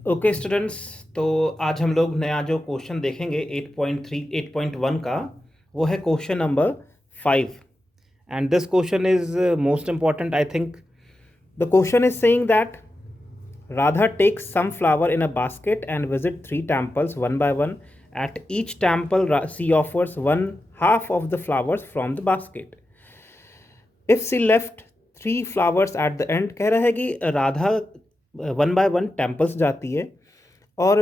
Okay students, तो आज हम लोग नया जो क्वेश्चन देखेंगे 8.3 8.1 का, वो है question number 5। And this question is most important I think. The question is saying that Radha takes some flower in a basket and visit 3 temples one by one. At each temple, she offers one half of the flowers from the basket. If she left 3 flowers at the end, कह रहा है कि Radha one by one temples जाती है और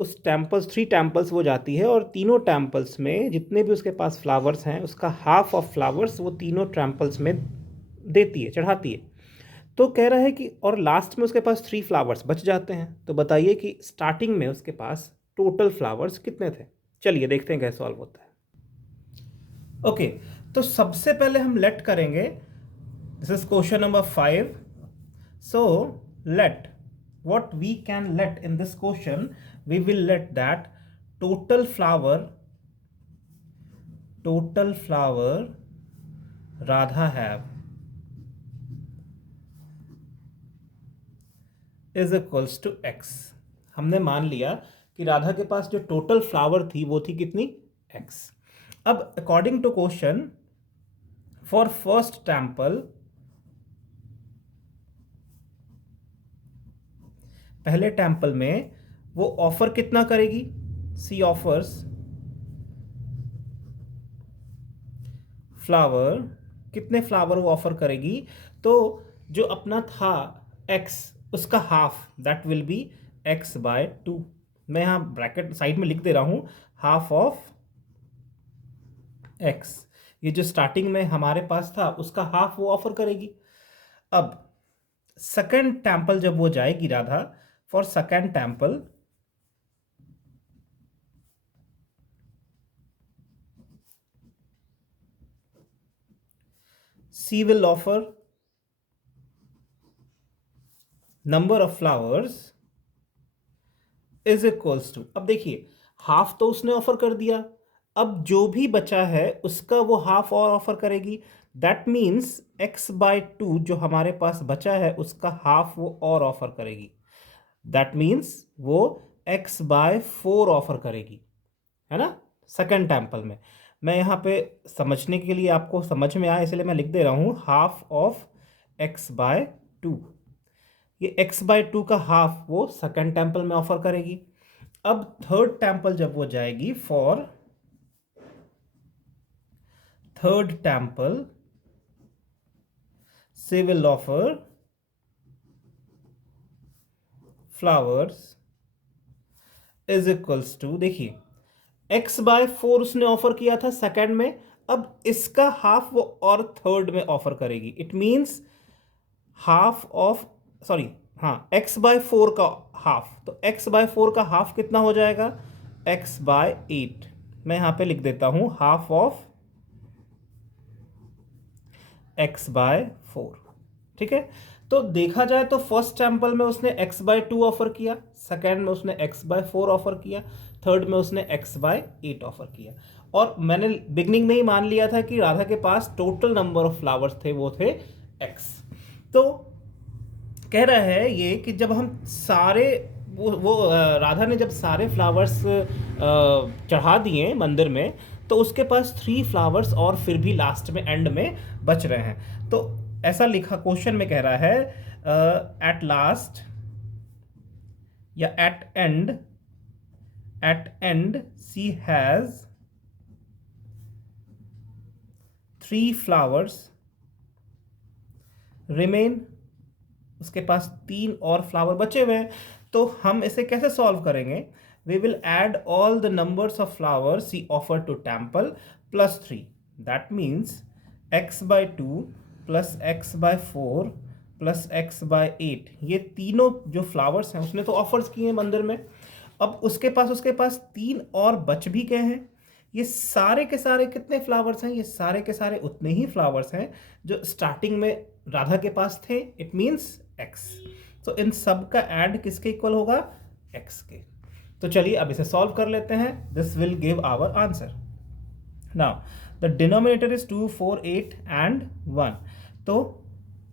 उस temples 3 temples वो जाती है और तीनों टेम्पल्स में जितने भी उसके पास फ्लावर्स हैं उसका हाफ ऑफ फ्लावर्स वो तीनों टेम्पल्स में देती है, चढ़ाती है। तो कह रहा है कि और लास्ट में उसके पास 3 फ्लावर्स बच जाते हैं। तो बताइए कि स्टार्टिंग में उसके पास टोटल फ्लावर्स कितने थे। चलिए देखते हैं कैसे सॉल्व होता है। ओके, तो सबसे पहले हम लेट करेंगे। This is question number 5। So let what we can let in this question, we will let that total flower Radha have is equals to x। हमने मान लिया कि राधा के पास जो टोटल फ्लावर थी वो थी कितनी, x। अब according to question, for first temple, पहले टेम्पल में वो ऑफर कितना करेगी, सी ऑफर्स फ्लावर, कितने फ्लावर वो ऑफर करेगी। तो जो अपना था x, उसका half, that will be x/2। मैं यहाँ ब्रैकेट साइड में लिख दे रहा हूं, हाफ ऑफ x। ये जो स्टार्टिंग में हमारे पास था उसका हाफ वो ऑफर करेगी। अब सेकंड टेम्पल जब वो जाएगी Radha, for second temple she will offer number of flowers is equals to, अब देखिए हाफ तो उसने ऑफर कर दिया, अब जो भी बचा है उसका वो हाफ और ऑफर करेगी। दैट मीन्स x/2 जो हमारे पास बचा है उसका हाफ वो और ऑफर करेगी। दैट मीन्स वो x/4 ऑफर करेगी, है ना, सेकंड टेम्पल में। मैं यहाँ पे समझने के लिए, आपको समझ में आया इसलिए मैं लिख दे रहा हूँ हाफ ऑफ x/2। ये x/2 का हाफ वो सेकंड टेम्पल में ऑफर करेगी। अब थर्ड टेम्पल जब वो जाएगी, for third temple she will offer flowers is equals to, देखिए x/4 उसने ऑफर किया था सेकंड में, अब इसका हाफ वो और थर्ड में ऑफर करेगी। It means half of, sorry, हाँ, x/4 का हाफ, तो x/4 का हाफ कितना हो जाएगा, x/8। मैं यहां पे लिख देता हूं हाफ ऑफ x/4। ठीक है, तो देखा जाए तो फर्स्ट टेम्पल में उसने x/2 ऑफर किया, सेकेंड में उसने x/4 ऑफर किया, थर्ड में उसने x/8 ऑफर किया। और मैंने बिगनिंग में ही मान लिया था कि राधा के पास टोटल नंबर ऑफ फ्लावर्स थे वो थे x। तो कह रहा है ये कि जब हम सारे राधा ने जब सारे फ्लावर्स चढ़ा दिए मंदिर में, तो उसके पास 3 फ्लावर्स और फिर भी लास्ट में एंड में बच रहे हैं। तो ऐसा लिखा क्वेश्चन में, कह रहा है एट लास्ट या at end she has 3 flowers remain, उसके पास 3 और फ्लावर बचे हुए हैं। तो हम इसे कैसे सॉल्व करेंगे, we will add all the numbers of flowers she offer to temple plus 3। That means x/2 plus x/4 plus x/8, ये तीनों जो फ्लावर्स हैं उसने तो ऑफर्स किए हैं मंदिर में। अब उसके पास 3 और बच भी गए हैं। ये सारे के सारे कितने फ्लावर्स हैं, ये सारे के सारे उतने ही फ्लावर्स हैं जो स्टार्टिंग में राधा के पास थे। It means x। तो इन सब का ऐड किसके इक्वल होगा, x के। तो चलिए अब इसे सॉल्व कर लेते हैं। This will give our answer. Now the denominator is 2, 4, 8 and 1। तो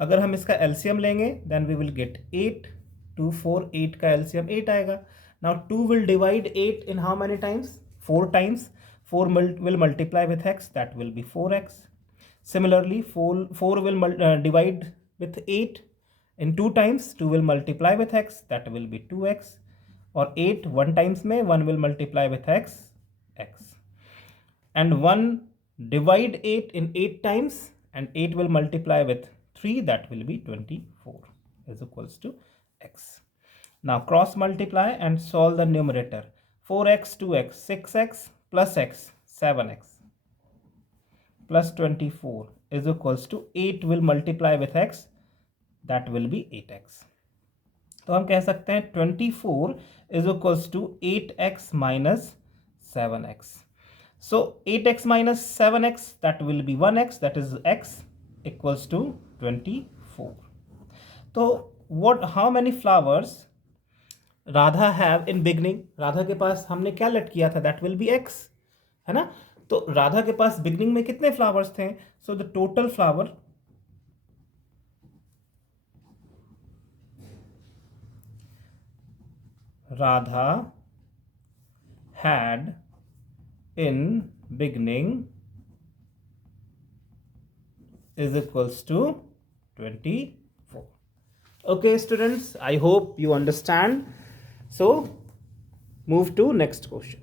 अगर हम इसका एलसीएम लेंगे देन वी विल गेट 8 2 4 8 का एलसीएम 8 आएगा. Now 2 will divide 8 in how many times? 4 times. 4 will multiply with x, that will be 4x. Similarly 4 will divide with 8 in 2 times. 2 will multiply with x, that will be 2x. Or 8 1 times में 1 will multiply with x, x. And 1 divide 8 in 8 times, and 8 will multiply with 3, that will be 24 is equals to x. Now cross multiply and solve the numerator. 4x, 2x, 6x plus x, 7x plus 24 is equals to 8 will multiply with x, that will be 8x. तो हम कह सकते हैं 24 is equals to 8x minus 7x. So 8x minus 7x, that will be 1x, that is x equals to 24. So how many flowers Radha have in beginning? Radha के पास हमने क्या late किया था? दैट विल बी एक्स, है ना? तो राधा के पास beginning में कितने फ्लावर्स थे? So the total flower Radha had in beginning is equals to 24. Okay students, I hope you understand. So move to next question.